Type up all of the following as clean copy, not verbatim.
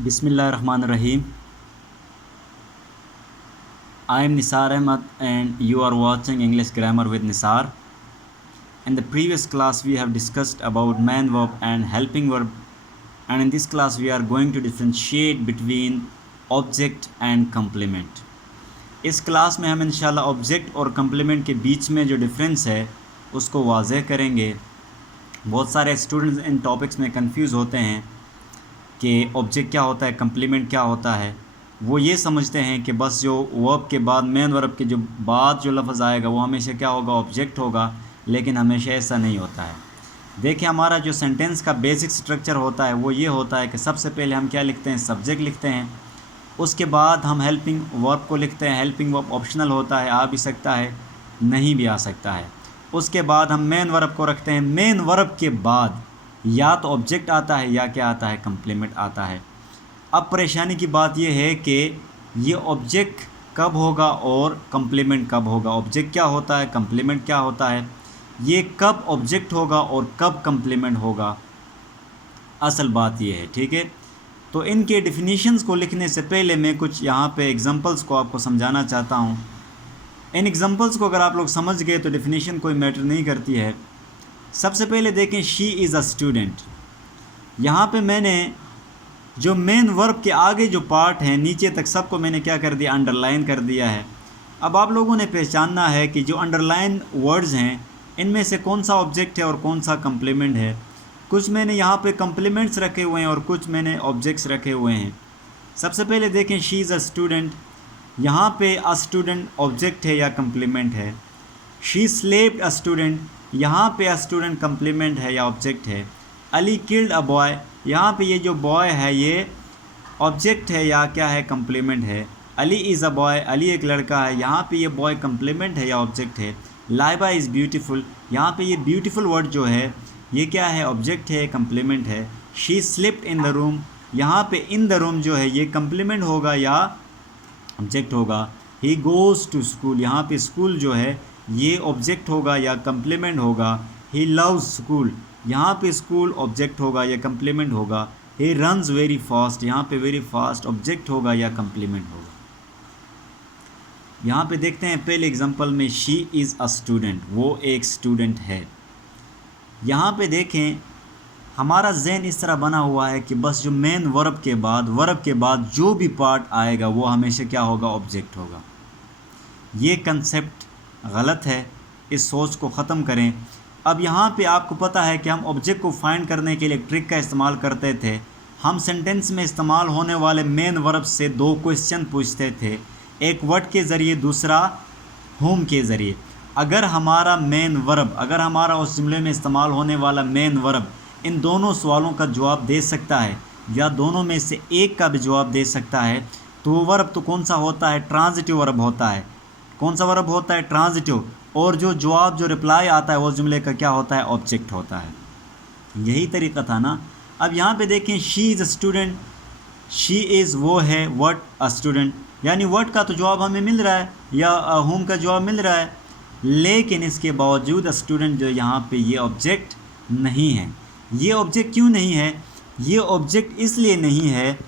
Bismillahirrahmanirrahim. I am Nisar Ahmad and you are watching English Grammar with Nisar. In the previous class we have discussed about main verb and helping verb, and in this class we are going to differentiate between object and complement. इस class में हम इंशाल्लाह object और complement के बीच में जो difference है उसको वाज़ेह करेंगे। बहुत सारे स्टूडेंट्स इन टॉपिक्स में कंफ्यूज होते हैं कि ऑब्जेक्ट क्या होता है, कंप्लीमेंट क्या होता है। वो ये समझते हैं कि बस जो वर्ब के बाद मेन वर्ब के जो बाद जो लफ्ज़ आएगा वो हमेशा क्या होगा, ऑब्जेक्ट होगा, लेकिन हमेशा ऐसा नहीं होता है। देखिए, हमारा जो सेंटेंस का बेसिक स्ट्रक्चर होता है वो ये होता है कि सबसे पहले हम क्या लिखते हैं, सब्जेक्ट लिखते हैं। उसके बाद हम हेल्पिंग वर्ब को लिखते हैं। हेल्पिंग वर्ब ऑप्शनल होता है, आ भी सकता है, नहीं भी आ सकता है। उसके बाद हम मेन वर्ब को रखते हैं। मेन वर्ब के बाद या तो ऑब्जेक्ट आता है या क्या आता है, कंप्लीमेंट आता है। अब परेशानी की बात यह है कि ये ऑब्जेक्ट कब होगा और कंप्लीमेंट कब होगा। ऑब्जेक्ट क्या होता है, कंप्लीमेंट क्या होता है, ये कब ऑब्जेक्ट होगा और कब कंप्लीमेंट होगा, असल बात ये है। ठीक है, तो इनके डिफिनीशंस को लिखने से पहले मैं कुछ यहाँ पे एग्जांपल्स को आपको समझाना चाहता हूँ। इन एग्जांपल्स को अगर आप लोग समझ गए तो डिफिनीशन कोई मैटर नहीं करती है। सबसे पहले देखें, शी इज़ अ स्टूडेंट। यहाँ पे मैंने जो मेन वर्ब के आगे जो पार्ट है नीचे तक सबको मैंने क्या कर दिया, अंडरलाइन कर दिया है। अब आप लोगों ने पहचानना है कि जो अंडरलाइन वर्ड्स हैं इनमें से कौन सा ऑब्जेक्ट है और कौन सा कंप्लीमेंट है। कुछ मैंने यहाँ पे कंप्लीमेंट्स रखे हुए हैं और कुछ मैंने ऑब्जेक्ट्स रखे हुए हैं। सबसे पहले देखें, शी इज़ अ स्टूडेंट। यहाँ पे अ स्टूडेंट ऑब्जेक्ट है या कंप्लीमेंट है। शी स्लेप्ड अ स्टूडेंट, यहाँ पे अ स्टूडेंट कंप्लीमेंट है या ऑब्जेक्ट है। अली किल्ड अ बॉय, यहाँ पे ये जो बॉय है ये ऑब्जेक्ट है या क्या है, कंप्लीमेंट है। Ali is a boy, Ali एक लड़का है, यहाँ पे ये बॉय कंप्लीमेंट है या ऑब्जेक्ट है। लाइबा इज़ ब्यूटीफुल, यहाँ पे ये ब्यूटीफुल वर्ड जो है ये क्या है, ऑब्जेक्ट है, कंप्लीमेंट है। She slipped in the room, यहाँ पे इन द रूम जो है ये कंप्लीमेंट होगा या ऑब्जेक्ट होगा। ही गोज़ टू स्कूल, यहाँ पे स्कूल जो है ये ऑब्जेक्ट होगा या कंप्लीमेंट होगा। ही लव्स स्कूल, यहाँ पे स्कूल ऑब्जेक्ट होगा या कंप्लीमेंट होगा। ही रन्स वेरी फास्ट, यहाँ पे वेरी फास्ट ऑब्जेक्ट होगा या कंप्लीमेंट होगा। यहाँ पे देखते हैं पहले एग्जांपल में, शी इज़ अ स्टूडेंट, वो एक स्टूडेंट है। यहाँ पे देखें हमारा ज़हन इस तरह बना हुआ है कि बस जो मेन वर्ब के बाद जो भी पार्ट आएगा वो हमेशा क्या होगा, ऑब्जेक्ट होगा। ये कंसेप्ट गलत है, इस सोच को ख़त्म करें। अब यहाँ पे आपको पता है कि हम ऑब्जेक्ट को फाइंड करने के लिए एक ट्रिक का इस्तेमाल करते थे। हम सेंटेंस में इस्तेमाल होने वाले मेन वर्ब से दो क्वेश्चन पूछते थे, एक वर्ड के ज़रिए, दूसरा होम के ज़रिए। अगर हमारा मेन वर्ब, अगर हमारा उस जुमले में इस्तेमाल होने वाला मेन वर्ब इन दोनों सवालों का जवाब दे सकता है या दोनों में से एक का भी जवाब दे सकता है तो वो वर्ब तो कौन सा होता है, ट्रांजिटिव वर्ब होता है। कौन सा वर्ब होता है, ट्रांजिटिव। और जो जवाब, जो रिप्लाई आता है वो जुमले का क्या होता है, ऑब्जेक्ट होता है। यही तरीका था ना। अब यहाँ पे देखें, she is a student, she is वो है, व्हाट अ स्टूडेंट, यानी व्हाट का तो जवाब हमें मिल रहा है या होम का जवाब मिल रहा है, लेकिन इसके बावजूद स्टूडेंट जो यहाँ पे ये ऑब्जेक्ट नहीं है। ये ऑब्जेक्ट क्यों नहीं है, ये ऑब्जेक्ट इसलिए नहीं है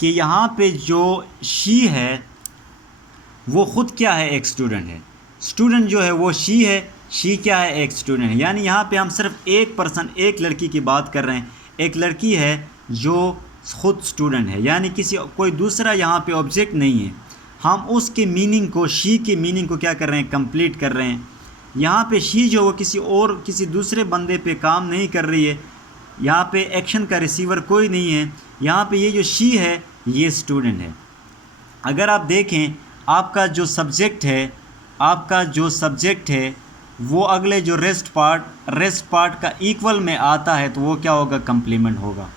कि यहाँ पे जो शी है वो ख़ुद क्या है, एक स्टूडेंट है। स्टूडेंट जो है वो शी है, शी क्या है, एक स्टूडेंट है। यानी यहाँ पे हम सिर्फ एक पर्सन, एक लड़की की बात कर रहे हैं। एक लड़की है जो ख़ुद स्टूडेंट है, यानी कोई दूसरा यहाँ पे ऑब्जेक्ट नहीं है। हम उसके मीनिंग को, शी के मीनिंग को क्या कर रहे हैं, कंप्लीट कर रहे हैं। यहाँ पे शी जो वो किसी दूसरे बंदे पे काम नहीं कर रही है। यहाँ पे एक्शन का रिसीवर कोई नहीं है। यहाँ पे ये जो शी है ये स्टूडेंट है। अगर आप देखें आपका जो सब्जेक्ट है वो अगले जो रेस्ट पार्ट का इक्वल में आता है तो वो क्या होगा, कंप्लीमेंट होगा।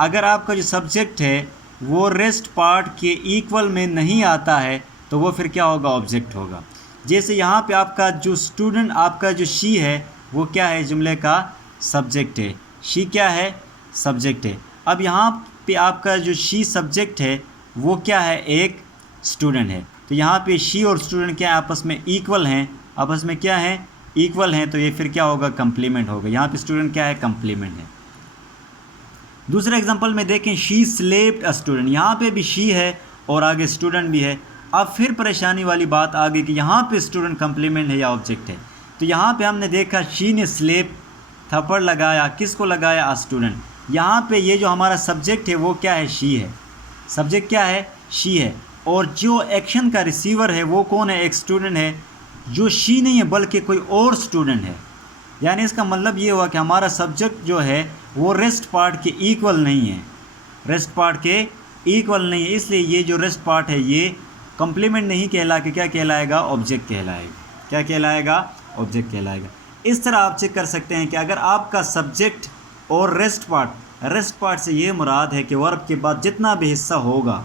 अगर आपका जो सब्जेक्ट है वो रेस्ट पार्ट के इक्वल में नहीं आता है तो वो फिर क्या होगा, ऑब्जेक्ट होगा। जैसे यहाँ पे आपका जो स्टूडेंट, आपका जो शी है वो क्या है, जुमले का सब्जेक्ट है। शी क्या है, सब्जेक्ट है। अब यहाँ पे आपका जो शी सब्जेक्ट है वो क्या है, एक स्टूडेंट है। तो यहाँ पे शी और स्टूडेंट क्या है, आपस में इक्वल हैं, आपस में क्या है, इक्वल हैं, तो ये फिर क्या होगा, कंप्लीमेंट होगा। यहाँ पे स्टूडेंट क्या है, कंप्लीमेंट है। दूसरे एग्जांपल में देखें शी स्लेप्ड अ स्टूडेंट, यहाँ पे भी शी है और आगे स्टूडेंट भी है। अब फिर परेशानी वाली बात आ गई कि यहाँ पे स्टूडेंट कंप्लीमेंट है या ऑब्जेक्ट है। तो यहाँ पे हमने देखा शी ने स्लेप थप्पड़ लगाया, किसको लगाया? A student. यहाँ पे ये जो हमारा सब्जेक्ट है वो क्या है? शी है। सब्जेक्ट क्या है? शी है। और जो एक्शन का रिसीवर है वो कौन है? एक स्टूडेंट है, जो शी नहीं है बल्कि कोई और स्टूडेंट है। यानी इसका मतलब ये हुआ कि हमारा सब्जेक्ट जो है वो रेस्ट पार्ट के इक्वल नहीं है, रेस्ट पार्ट के इक्वल नहीं है, इसलिए ये जो रेस्ट पार्ट है ये कंप्लीमेंट नहीं कहला के क्या कहलाएगा? ऑब्जेक्ट कहलाएगा। क्या कहलाएगा? ऑब्जेक्ट कहलाएगा। इस तरह आप चेक कर सकते हैं कि अगर आपका सब्जेक्ट और रेस्ट पार्ट से ये मुराद है कि वर्ब के बाद जितना भी हिस्सा होगा,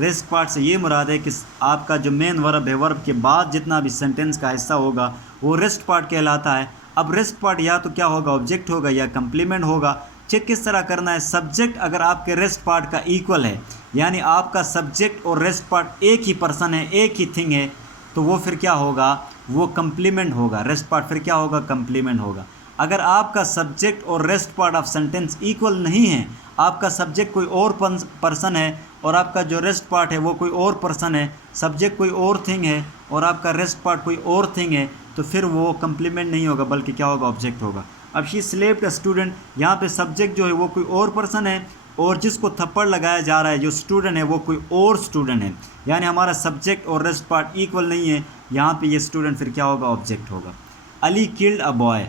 रेस्ट पार्ट से ये मुराद है कि आपका जो मेन वर्ब है, वर्ब के बाद जितना भी सेंटेंस का हिस्सा होगा वो रेस्ट पार्ट कहलाता है। अब रेस्ट पार्ट या तो क्या होगा? ऑब्जेक्ट होगा या कंप्लीमेंट होगा। चेक किस तरह करना है? सब्जेक्ट अगर आपके रेस्ट पार्ट का इक्वल है, यानी आपका सब्जेक्ट और रेस्ट पार्ट एक ही पर्सन है, एक ही थिंग है, तो वो फिर क्या होगा? वो कंप्लीमेंट होगा। रेस्ट पार्ट फिर क्या होगा? कंप्लीमेंट होगा। अगर आपका सब्जेक्ट और rest part of sentence equal नहीं है, आपका सब्जेक्ट कोई और पर्सन है और आपका जो रेस्ट पार्ट है वो कोई और पर्सन है, सब्जेक्ट कोई और थिंग है और आपका रेस्ट पार्ट कोई और थिंग है, तो फिर वो कंप्लीमेंट नहीं होगा बल्कि क्या होगा? ऑब्जेक्ट होगा। अब शी स्लेप्ड अ स्टूडेंट, यहाँ पे सब्जेक्ट जो है वो कोई और पर्सन है और जिसको थप्पड़ लगाया जा रहा है जो स्टूडेंट है वो कोई और स्टूडेंट है, यानी हमारा सब्जेक्ट और रेस्ट पार्ट इक्वल नहीं है। यहाँ पे ये स्टूडेंट फिर क्या होगा? ऑब्जेक्ट होगा। अली किल्ड अ बॉय,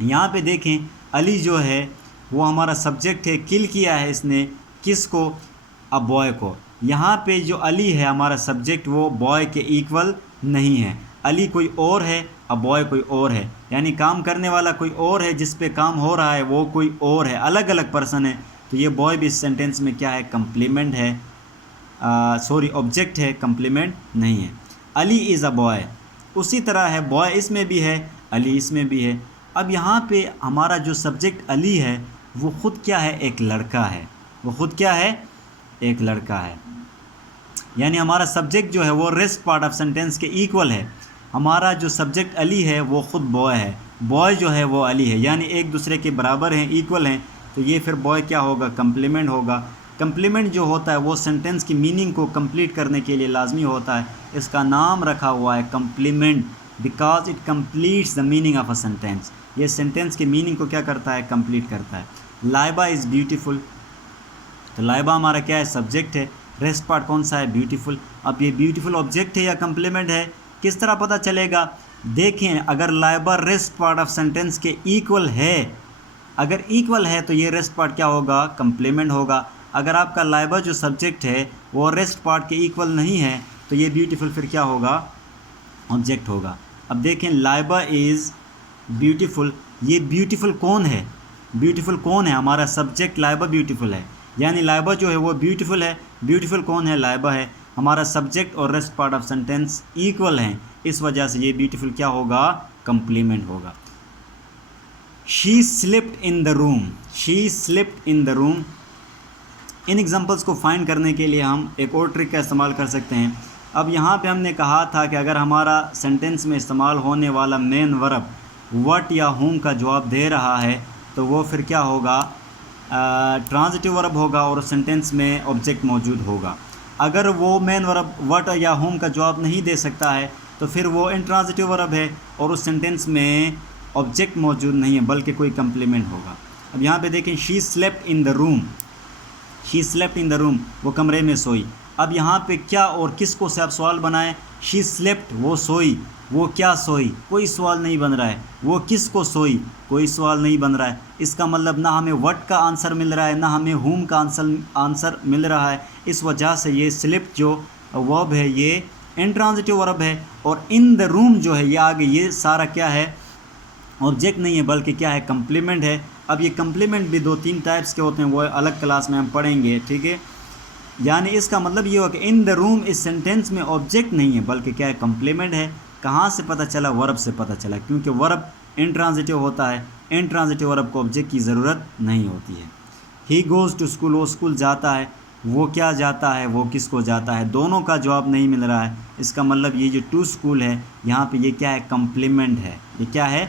यहाँ पे देखें अली जो है वो हमारा सब्जेक्ट है, किल किया है इसने किसको? अ बॉय को। यहाँ पे जो अली है हमारा सब्जेक्ट वो बॉय के इक्वल नहीं है। अली कोई और है, अ बॉय कोई और है, यानी काम करने वाला कोई और है, जिस पे काम हो रहा है वो कोई और है, अलग अलग पर्सन है। तो ये बॉय भी इस सेंटेंस में क्या है? कंप्लीमेंट है, ऑब्जेक्ट है, कंप्लीमेंट नहीं है। अली इज़ अ बॉय, उसी तरह है बॉय इसमें भी है, अली इसमें भी है। अब यहाँ पे हमारा जो सब्जेक्ट अली है वो ख़ुद क्या है? एक लड़का है। वो ख़ुद क्या है? एक लड़का है। यानी हमारा सब्जेक्ट जो है वो रेस्ट पार्ट ऑफ सेंटेंस के इक्वल है। हमारा जो सब्जेक्ट अली है वो ख़ुद बॉय है, बॉय जो है वो अली है, यानी एक दूसरे के बराबर हैं, इक्वल हैं। तो ये फिर बॉय क्या होगा? कंप्लीमेंट होगा। कंप्लीमेंट जो होता है वो सेंटेंस की मीनिंग को कंप्लीट करने के लिए लाजमी होता है। इसका नाम रखा हुआ है complement, because it completes the meaning of a sentence. ये सेंटेंस के मीनिंग को क्या करता है? कंप्लीट करता है। लाइबा इज़ ब्यूटीफुल, तो लाइबा हमारा क्या है? सब्जेक्ट है। रेस्ट पार्ट कौन सा है? ब्यूटीफुल। अब ये ब्यूटीफुल ऑब्जेक्ट है या कंप्लीमेंट है? किस तरह पता चलेगा? देखें, अगर Laiba rest part of sentence के इक्वल है, अगर इक्वल है तो ये रेस्ट पार्ट क्या होगा? कंप्लीमेंट होगा। अगर आपका लाइबा जो सब्जेक्ट है वो रेस्ट पार्ट के इक्वल नहीं है तो ये ब्यूटीफुल फिर क्या होगा? ऑब्जेक्ट होगा। अब देखें, लाइबा इज़ ब्यूटीफुल, ये ब्यूटीफुल कौन है? ब्यूटीफुल कौन है? हमारा सब्जेक्ट लाइबा ब्यूटीफुल है, यानी लाइबा जो है वो ब्यूटीफुल है। ब्यूटीफुल कौन है? लाइबा है। हमारा सब्जेक्ट और rest part of sentence equal हैं, इस वजह से ये ब्यूटीफुल क्या होगा? कंप्लीमेंट होगा। She slipped in the room, she slipped in the room. In examples को फाइंड करने के लिए हम एक और ट्रिक का इस्तेमाल कर सकते हैं। अब यहाँ पे हमने कहा था कि अगर हमारा सेंटेंस में इस्तेमाल होने वाला मेन वर्ब व्हाट या हुम का जवाब दे रहा है तो वो फिर क्या होगा? ट्रांजिटिव वर्ब होगा और सेंटेंस में ऑब्जेक्ट मौजूद होगा। अगर वो मेन वर्ब व्हाट या हुम का जवाब नहीं दे सकता है तो फिर वो इंट्रांजिटिव वर्ब है और उस सेंटेंस में ऑब्जेक्ट मौजूद नहीं है बल्कि कोई कंप्लीमेंट होगा। अब यहाँ पे देखें, she slept in the room, she slept in the room, वो कमरे में सोई। अब यहाँ पे क्या और किसको से आप सवाल बनाएं? शी स्लेप्ट, वो सोई, वो क्या सोई? कोई सवाल नहीं बन रहा है। वो किसको सोई? कोई सवाल नहीं बन रहा है। इसका मतलब ना हमें व्हाट का आंसर मिल रहा है ना हमें हुम का आंसर मिल रहा है। इस वजह से ये स्लिप्ट जो वर्ब है ये इंट्रांजिटिव वर्ब है और इन द रूम जो है ये आगे ये सारा क्या है? ऑब्जेक्ट नहीं है बल्कि क्या है? कंप्लीमेंट है। अब ये कंप्लीमेंट भी 2-3 टाइप्स के होते हैं, वो अलग क्लास में हम पढ़ेंगे, ठीक है। यानी इसका मतलब ये हुआ कि इन द रूम इस सेंटेंस में ऑब्जेक्ट नहीं है बल्कि क्या है? कंप्लीमेंट है। कहाँ से पता चला? वर्ब से पता चला, क्योंकि वर्ब इंट्रांजिटिव होता है। इंट्रांजिटिव वर्ब को ऑब्जेक्ट की ज़रूरत नहीं होती है। ही गोज़ टू स्कूल, वो स्कूल जाता है। वो क्या जाता है? वो किसको जाता है? दोनों का जवाब नहीं मिल रहा है। इसका मतलब ये जो टू स्कूल है यहाँ पे ये क्या है? कंप्लीमेंट है। ये क्या है?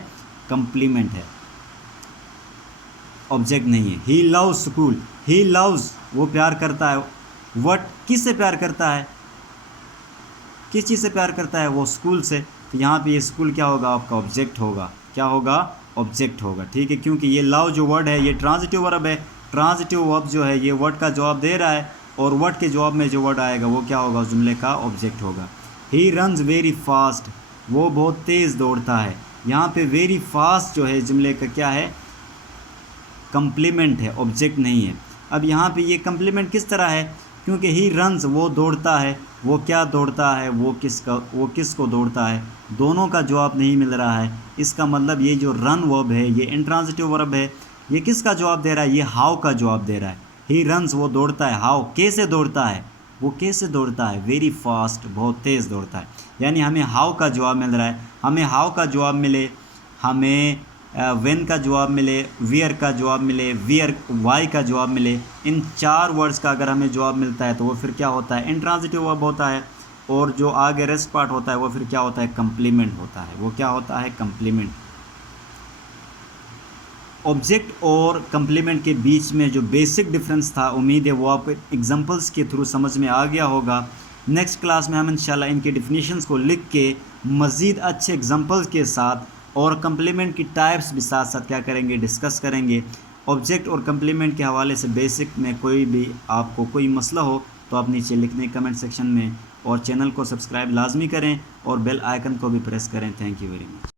कंप्लीमेंट है। ऑब्जेक्ट नहीं है। He loves school, he loves वो प्यार करता है, व्हाट किस से प्यार करता है, किस चीज़ से प्यार करता है, वो स्कूल से। तो यहाँ पे ये स्कूल क्या होगा, आपका ऑब्जेक्ट होगा, क्या होगा, ऑब्जेक्ट होगा, ठीक है। क्योंकि ये लव जो वर्ड है ये ट्रांजिटिव वर्ब है, ट्रांजिटिव वर्ब जो है ये वर्ड का जवाब दे रहा है, और वर्ड के जवाब में जो वर्ड आएगा वो क्या होगा, जुमले का ऑब्जेक्ट होगा। ही रन्स वेरी फास्ट, वो बहुत तेज़ दौड़ता है। यहाँ पे वेरी फास्ट जो है जुमले का क्या है, कंप्लीमेंट है, ऑब्जेक्ट नहीं है। अब यहाँ पे ये कंप्लीमेंट किस तरह है, क्योंकि ही रन्स वो दौड़ता है, वो क्या दौड़ता है, वो किसको दौड़ता है, दोनों का जवाब नहीं मिल रहा है। इसका मतलब ये जो रन वर्ब है ये इंट्रांजिटिव वर्ब है, ये किसका जवाब दे रहा है, ये हाउ का जवाब दे रहा है। ही रन्स वो दौड़ता है, हाउ कैसे दौड़ता है, वो कैसे दौड़ता है, वेरी फास्ट बहुत तेज़ दौड़ता है। यानी हमें हाउ का जवाब मिल रहा है, हमें हाउ का जवाब मिले, हमें व्हेन का जवाब मिले, वेयर का जवाब मिले, वेयर वाई का जवाब मिले, इन 4 वर्ड्स का अगर हमें जवाब मिलता है तो वो फिर क्या होता है, इंट्रांजिटिव वर्ब होता है। और जो आगे रेस्ट पार्ट होता है वो फिर क्या होता है, कंप्लीमेंट होता है, वो क्या होता है, कंप्लीमेंट। ऑब्जेक्ट और कंप्लीमेंट के बीच में जो बेसिक डिफरेंस था, उम्मीद है वो आपको एग्जांपल्स के थ्रू समझ में आ गया होगा। नेक्स्ट क्लास में हम इंशाल्लाह इनके डिफिनीशंस को लिख के मज़ीद अच्छे एग्जांपल्स के साथ और कंप्लीमेंट की टाइप्स भी साथ साथ क्या करेंगे, डिस्कस करेंगे। ऑब्जेक्ट और कंप्लीमेंट के हवाले से बेसिक में कोई भी आपको कोई मसला हो तो आप नीचे लिखने कमेंट सेक्शन में, और चैनल को सब्सक्राइब लाजमी करें और बेल आइकन को भी प्रेस करें। Thank you very much.